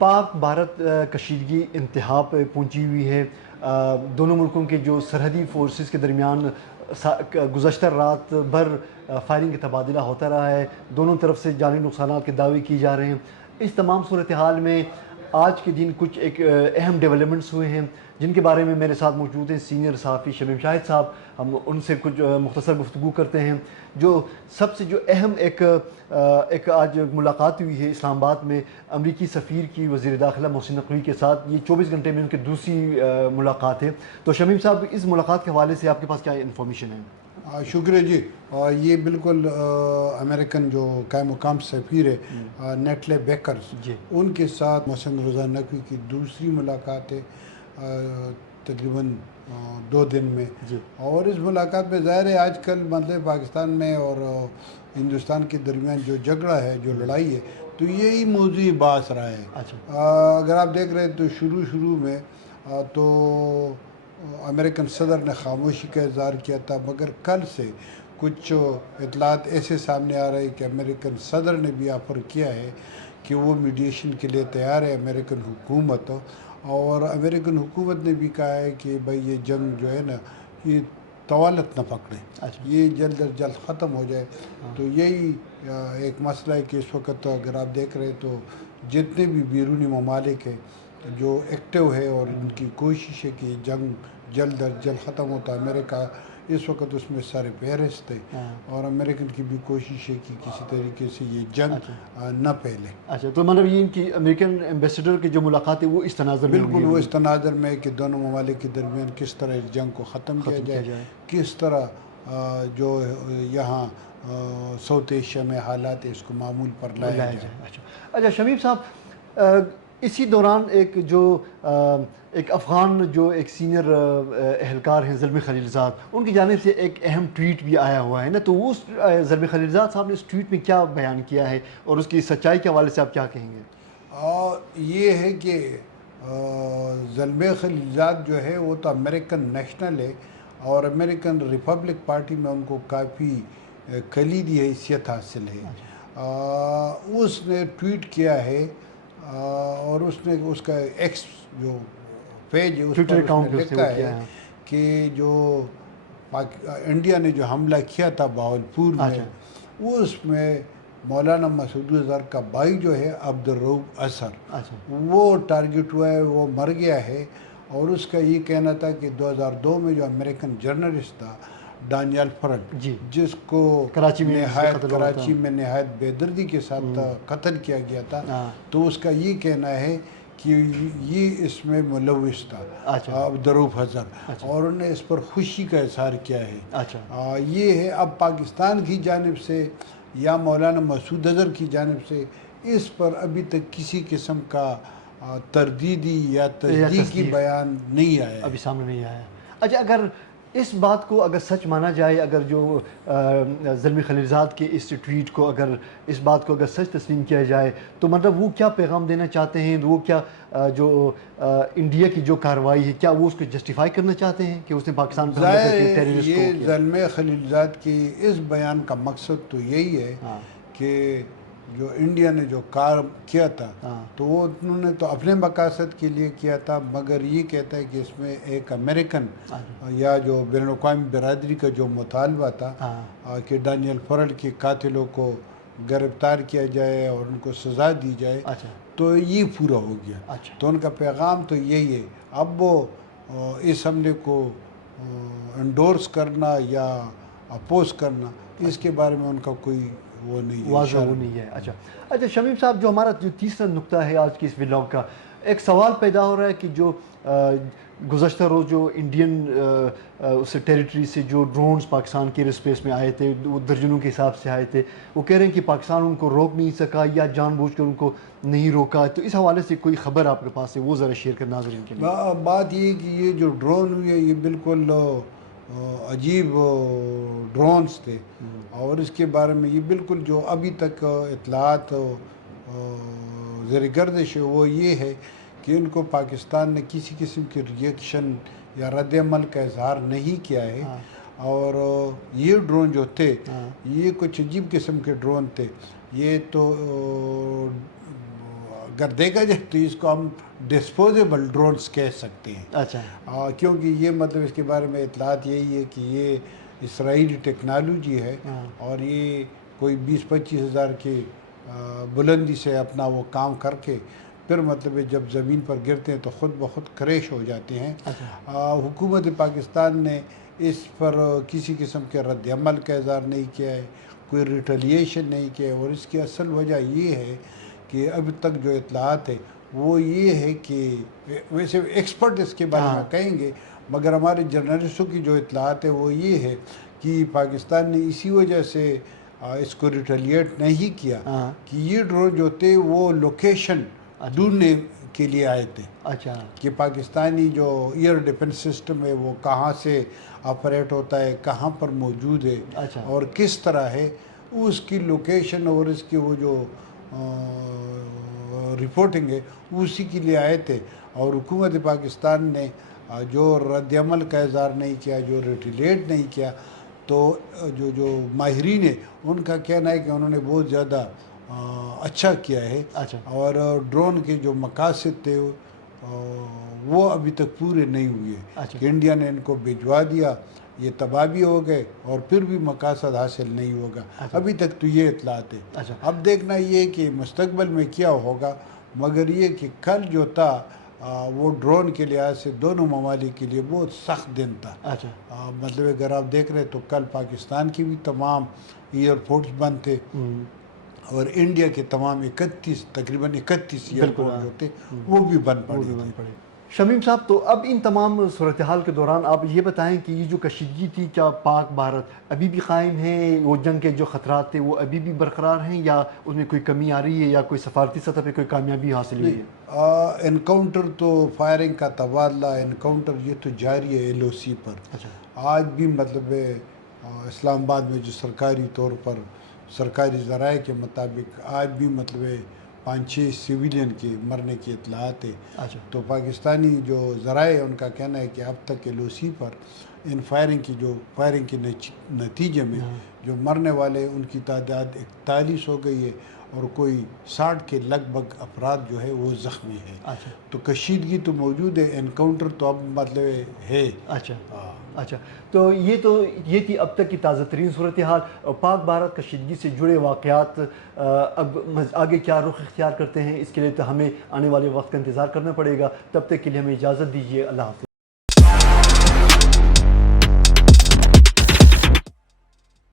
پاک بھارت کشیدگی انتہا پہ پہنچی ہوئی ہے۔ دونوں ملکوں کے جو سرحدی فورسز کے درمیان گزشتہ رات بھر فائرنگ کا تبادلہ ہوتا رہا ہے، دونوں طرف سے جانی نقصانات کے دعوے کیے جا رہے ہیں۔ اس تمام صورتحال میں آج کے دن کچھ ایک اہم ڈیولپمنٹس ہوئے ہیں جن کے بارے میں میرے ساتھ موجود ہیں سینئر صحافی شمیم شاہد صاحب۔ ہم ان سے کچھ مختصر گفتگو کرتے ہیں۔ جو سب سے جو اہم ایک آج ملاقات ہوئی ہے اسلام آباد میں امریکی سفیر کی وزیر داخلہ محسن نقوی کے ساتھ، یہ 24 گھنٹے میں ان کی دوسری ملاقات ہے۔ تو شمیم صاحب، اس ملاقات کے حوالے سے آپ کے پاس کیا انفارمیشن ہے؟ شکریہ جی۔ یہ بالکل امریکن جو قائم مقام سفیر ہے نیٹلے بیکرز، جی ان کے ساتھ محسن رضا نقوی کی دوسری ملاقات ہے تقریباً 2 دن میں۔ جی اور اس ملاقات میں ظاہر ہے آج کل مطلب پاکستان میں اور ہندوستان کے درمیان جو جھگڑا ہے، جو لڑائی ہے، تو یہی موضوع باعث رہا ہے۔ اچھا اگر آپ دیکھ رہے ہیں تو شروع میں تو امریکن صدر نے خاموشی کا اظہار کیا تھا، مگر کل سے کچھ اطلاعات ایسے سامنے آ رہے ہیں کہ امریکن صدر نے بھی آفر کیا ہے کہ وہ میڈیشن کے لیے تیار ہے امریکن حکومت، اور امریکن حکومت نے بھی کہا ہے کہ بھائی یہ جنگ جو ہے نا، یہ طوالت نہ پکڑے، اچھا یہ جلد از جلد ختم ہو جائے۔ تو یہی ایک مسئلہ ہے کہ اس وقت اگر آپ دیکھ رہے تو جتنے بھی بیرونی ممالک ہیں جو ایکٹیو ہے اور ان کی کوشش ہے کہ جنگ جلد از جلد ختم ہوتا، امریکہ اس وقت اس میں سر فہرست ہے، اور امریکن کی بھی کوشش ہے کہ کسی طریقے سے یہ جنگ نہ پھیلے۔ اچھا، تو مطلب یہ کہ امریکن ایمبیسڈر کی جو ملاقات ہے وہ اس تناظر میں بالکل ہوئی وہ ہے؟ اس تناظر میں ہے کہ دونوں ممالک کے درمیان کس طرح اس جنگ کو ختم کیا جائے، کس طرح جو یہاں ساؤتھ ایشیا میں حالات ہے اس کو معمول پر لایا جائے۔ اچھا شمیم صاحب، اسی دوران ایک افغان جو ایک سینئر اہلکار ہیں زلمی خلیلزاد، ان کی جانب سے ایک اہم ٹویٹ بھی آیا ہوا ہے نا، تو اس زلمی خلیلزاد صاحب نے اس ٹویٹ میں کیا بیان کیا ہے اور اس کی سچائی کے حوالے سے آپ کیا کہیں گے؟ یہ ہے کہ زلمی خلیلزاد جو ہے وہ تو امریکن نیشنل ہے، اور امریکن ریپبلک پارٹی میں ان کو کافی کلیدی حیثیت حاصل ہے۔ اس نے ٹویٹ کیا ہے، اور اس نے اس کا ایکس جو پیج ہے اس ٹویٹر پر اس نے اکاؤنٹ پہ اس نے وہ لکھا کیا ہے کہ جو انڈیا نے جو حملہ کیا تھا بہاولپور میں، وہ اس میں مولانا مسعود اظہر کا بھائی جو ہے عبدالرؤف اظہر، وہ ٹارگٹ ہوا ہے، وہ مر گیا ہے۔ اور اس کا یہ کہنا تھا کہ 2002 میں جو امریکن جرنلسٹ تھا ڈانیل فرل، جس کو کراچی میں نہایت بے دردی کے ساتھ قتل کیا گیا تھا، تو اس کا یہ کہنا ہے کہ یہ اس میں ملوث تھا عبدالرؤف اظہر، اور انہوں نے اس پر خوشی کا اظہار کیا ہے۔ یہ ہے اب پاکستان کی جانب سے یا مولانا مسعود اظہر کی جانب سے اس پر ابھی تک کسی قسم کا تردیدی یا تصدیقی بیان نہیں آیا ہے، ابھی سامنے نہیں آیا۔ اچھا، اگر اس بات کو اگر سچ مانا جائے، اگر جو زلمی خلیلزاد کے اس ٹویٹ کو اگر اس بات کو اگر سچ تسلیم کیا جائے، تو مطلب وہ کیا پیغام دینا چاہتے ہیں؟ وہ کیا جو انڈیا کی جو کارروائی ہے، کیا وہ اس کو جسٹیفائی کرنا چاہتے ہیں کہ اس نے پاکستان پر حملہ کر کے ٹیررسٹ کو یہ کیا؟ زلمی خلیلزاد کی اس بیان کا مقصد تو یہی ہے کہ جو انڈیا نے جو کار کیا تھا تو وہ انہوں نے تو اپنے مقاصد کے لیے کیا تھا، مگر یہ کہتا ہے کہ اس میں ایک امریکن یا جو بین الاقوامی برادری کا جو مطالبہ تھا کہ ڈانیل فرل کے قاتلوں کو گرفتار کیا جائے اور ان کو سزا دی جائے، تو یہ پورا ہو گیا۔ تو ان کا پیغام تو یہی ہے۔ اب وہ اس حملے کو انڈورس کرنا یا اپوز کرنا، اس کے بارے میں ان کا کوئی وہ نہیں ہے، واضح وہ نہیں ہے۔ اچھا شمیم صاحب، جو ہمارا جو تیسرا نقطہ ہے آج کی اس ولاگ کا، ایک سوال پیدا ہو رہا ہے کہ جو گزشتہ روز جو انڈین اس ٹیریٹری سے جو ڈرونز پاکستان کی ایئر اسپیس میں آئے تھے، وہ درجنوں کے حساب سے آئے تھے، وہ کہہ رہے ہیں کہ پاکستان ان کو روک نہیں سکا یا جان بوجھ کر ان کو نہیں روکا، تو اس حوالے سے کوئی خبر آپ کے پاس ہے وہ ذرا شیئر کرنا ناظرین کے لیے۔ بات یہ کہ یہ جو ڈرون ہوئی ہے یہ بالکل عجیب ڈرونز تھے، اور اس کے بارے میں یہ بالکل جو ابھی تک اطلاعات زیر گردش ہے وہ یہ ہے کہ ان کو پاکستان نے کسی قسم کی ریئیکشن یا رد عمل کا اظہار نہیں کیا ہے، اور یہ ڈرون جو تھے یہ کچھ عجیب قسم کے ڈرون تھے۔ یہ تو اگر دیکھا جائے تو اس کو ہم ڈسپوزیبل ڈرونز کہہ سکتے ہیں. اچھا کیونکہ یہ مطلب اس کے بارے میں اطلاعات یہی ہے کہ یہ اسرائیلی ٹیکنالوجی ہے اور یہ کوئی 20-25 ہزار کی بلندی سے اپنا وہ کام کر کے پھر مطلب جب زمین پر گرتے ہیں تو خود بخود کریش ہو جاتے ہیں. حکومت پاکستان نے اس پر کسی قسم کے رد عمل کا اظہار نہیں کیا ہے, کوئی ریٹیلیشن نہیں کیا ہے, اور اس کی اصل وجہ یہ ہے کہ ابھی تک جو اطلاعات ہے وہ یہ ہے کہ ویسے ایکسپرٹ اس کے بارے میں کہیں گے, مگر ہمارے جرنلسٹوں کی جو اطلاعات ہے وہ یہ ہے کہ پاکستان نے اسی وجہ سے اس کو ریٹیلیٹ نہیں کیا کہ یہ ڈرون جو تھے وہ لوکیشن ڈھونڈنے کے لیے آئے تھے. کہ پاکستانی جو ایئر ڈیفنس سسٹم ہے وہ کہاں سے آپریٹ ہوتا ہے, کہاں پر موجود ہے اور کس طرح ہے, اس کی لوکیشن اور اس کی وہ جو رپورٹنگ ہے اسی کے لیے آئے تھے. اور حکومت پاکستان نے جو رد عمل کا اظہار نہیں کیا, جو ریٹیلیٹ نہیں کیا, تو جو ماہرین ہیں ان کا کہنا ہے کہ انہوں نے بہت زیادہ اچھا کیا ہے. اور ڈرون کے جو مقاصد تھے وہ ابھی تک پورے نہیں ہوئے کہ انڈیا نے ان کو بھجوا دیا, یہ تباہ بھی ہو گئے اور پھر بھی مقاصد حاصل نہیں ہوگا. ابھی تک تو یہ اطلاعات ہے. اب دیکھنا یہ کہ مستقبل میں کیا ہوگا, مگر یہ کہ کل جو تھا وہ ڈرون کے لحاظ سے دونوں ممالک کے لیے بہت سخت دن تھا. مطلب اگر آپ دیکھ رہے تو کل پاکستان کی بھی تمام ایئرپورٹس بند تھے اور انڈیا کے تمام تقریباً 31 ایئرپورٹ جو تھے وہ بھی بند پڑے. شمیم صاحب, تو اب ان تمام صورتحال کے دوران آپ یہ بتائیں کہ یہ جو کشیدگی تھی کیا پاک بھارت ابھی بھی قائم ہے, وہ جنگ کے جو خطرات تھے وہ ابھی بھی برقرار ہیں, یا اس میں کوئی کمی آ رہی ہے, یا کوئی سفارتی سطح پہ کوئی کامیابی حاصل ہوئی ہے؟ انکاؤنٹر تو فائرنگ کا تبادلہ انکاؤنٹر یہ تو جاری ہے LOC پر. آج بھی مطلب اسلام آباد میں جو سرکاری طور پر سرکاری ذرائع کے مطابق آج بھی مطلب 5-6 سویلین کے مرنے کی اطلاعات ہے. تو پاکستانی جو ذرائع ان کا کہنا ہے کہ اب تک LOC پر ان فائرنگ کے نتیجے میں جو مرنے والے ان کی تعداد 41 ہو گئی ہے اور کوئی 60 کے لگ بھگ افراد جو ہے وہ زخمی ہے. تو کشیدگی تو موجود ہے, انکاؤنٹر تو اب مطلب ہے. اچھا, تو یہ تھی اب تک کی تازہ ترین صورتحال. پاک بھارت کشیدگی سے جڑے واقعات اب آگے کیا رخ اختیار کرتے ہیں, اس کے لیے تو ہمیں آنے والے وقت کا انتظار کرنا پڑے گا. تب تک کے لیے ہمیں اجازت دیجیے. اللہ حافظ.